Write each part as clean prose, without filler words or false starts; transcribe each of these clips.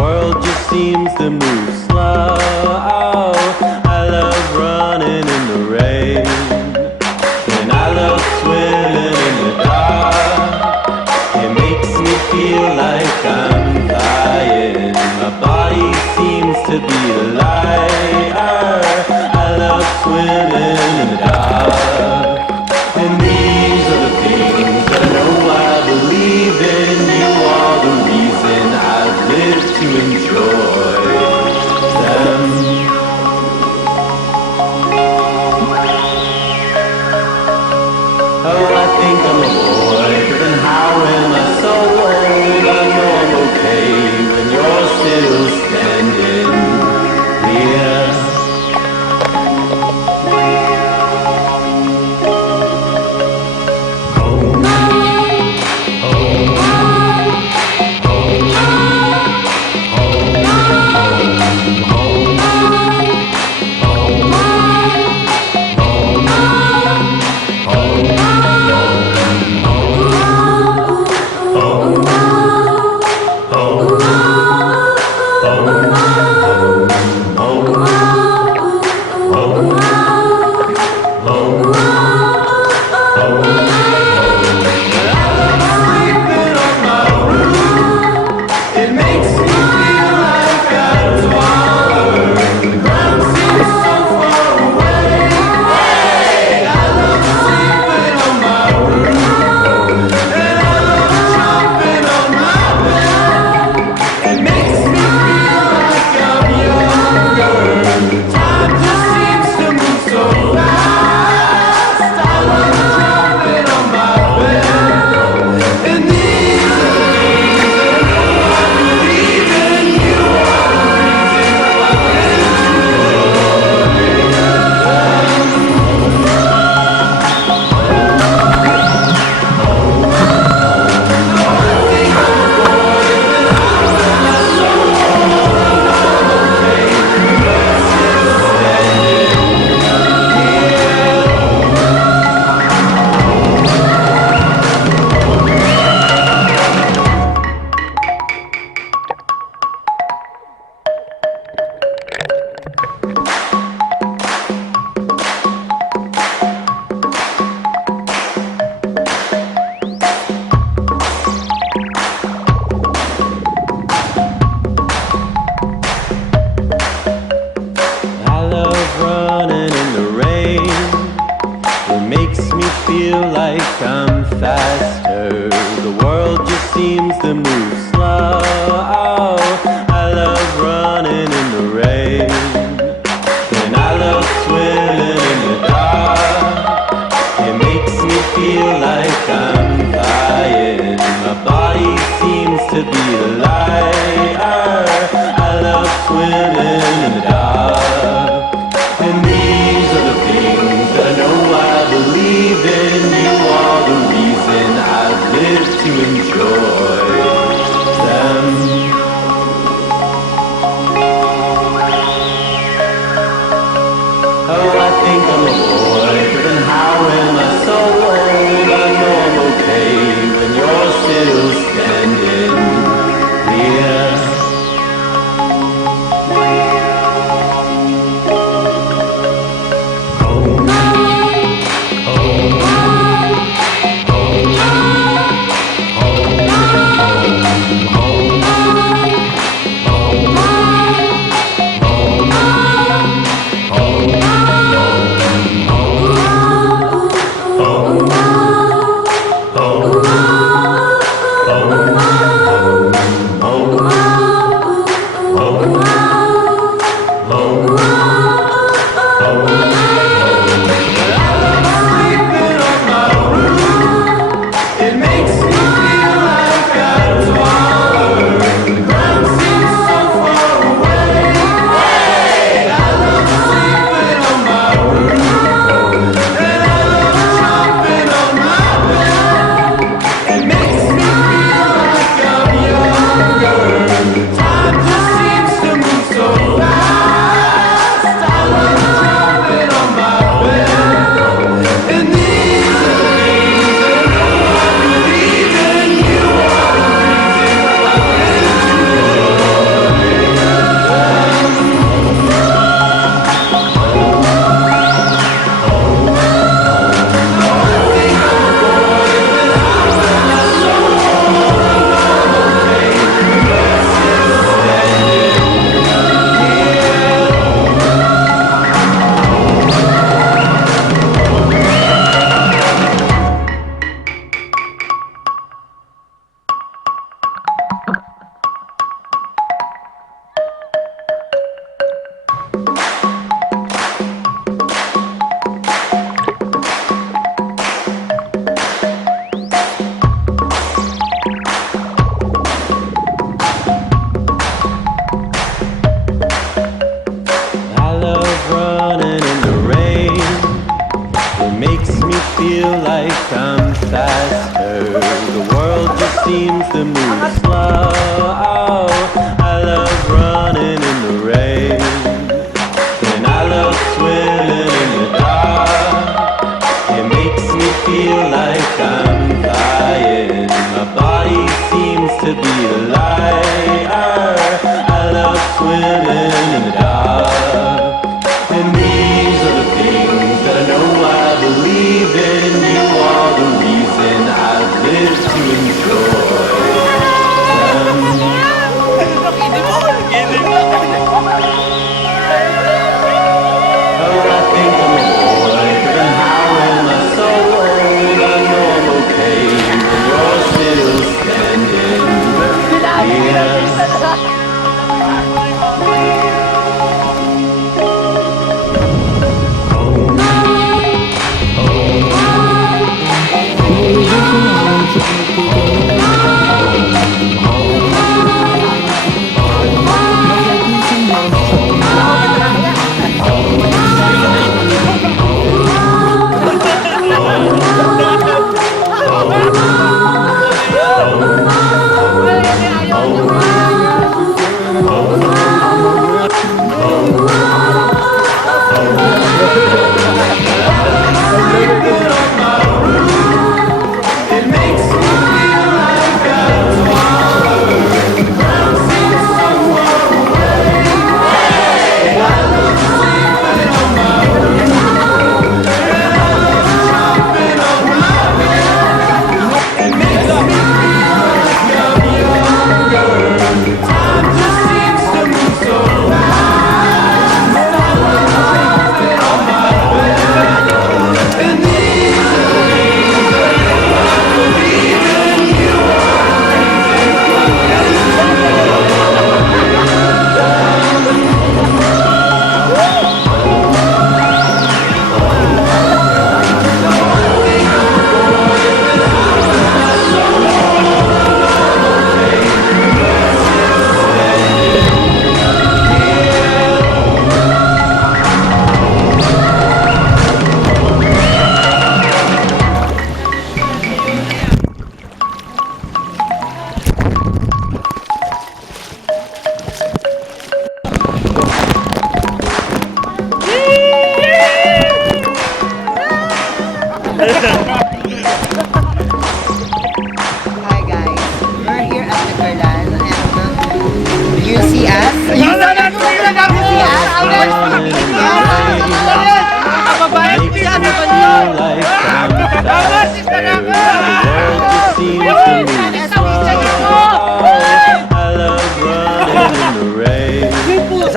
world just seems to move slow. I love running in the rain, and I love swimming in the dark. It makes me feel like I'm flying. My body seems to be lighter. I love swimming in the dark. And these are the things that I know I believe in. You are the reason I've lived to enjoy them. Oh, I think I'm a boy, but then how am I so old? I know I'm okay when you're still standing here. Standing here.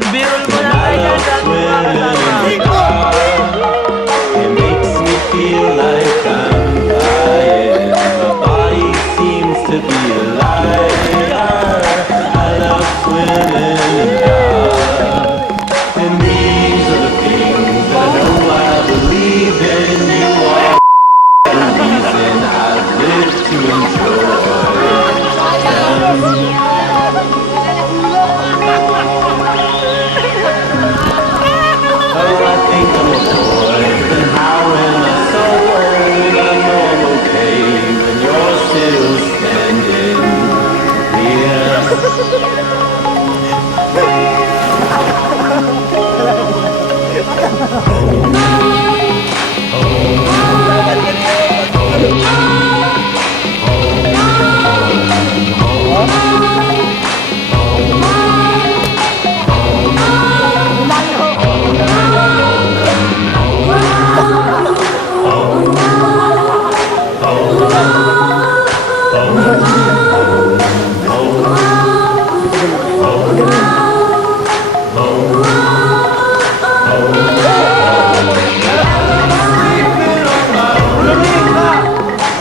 Pambirol mo na I tayo love dyan. swimming in the dark. It makes me feel like I'm flying. My body seems to be alive. I love swimming in the dark. And these are the things that I know I believe in. You are the reason I've lived to enjoy. Oh, I think I'm a boy, then how am I so old? I know I'm okay when you're still standing here.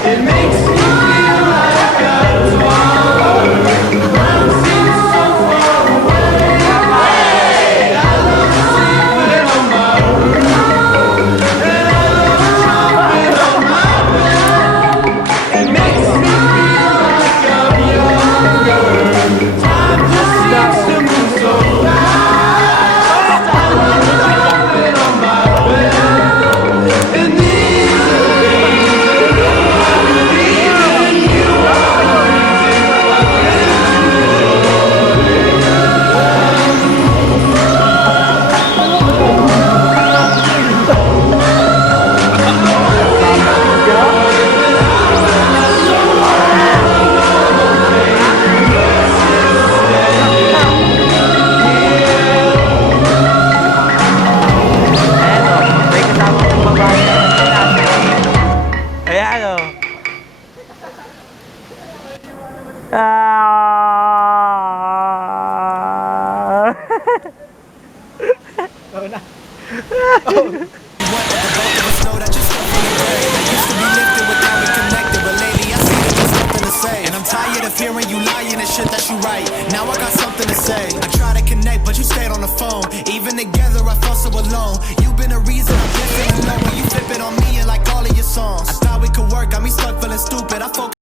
It makes me feel like I'm small. Ground seems so far away. I love sleeping on my roof, and I love jumping on my bed. It makes me feel like I'm younger. Time just seems to move so fast. I love jumping on my bed, and these are the things that I know I believe in. You are the reason I May kasama kong babae. Ayan o. Ah. And I'm tired of hearing you lying and shit that you write. Now I got something to say. I try to connect, but you stayed on the phone. Even together, I felt so alone. You've been a reason I've been feeling low. When you flip it on me and like all of your songs. I thought we could work, got me stuck feeling stupid. I focus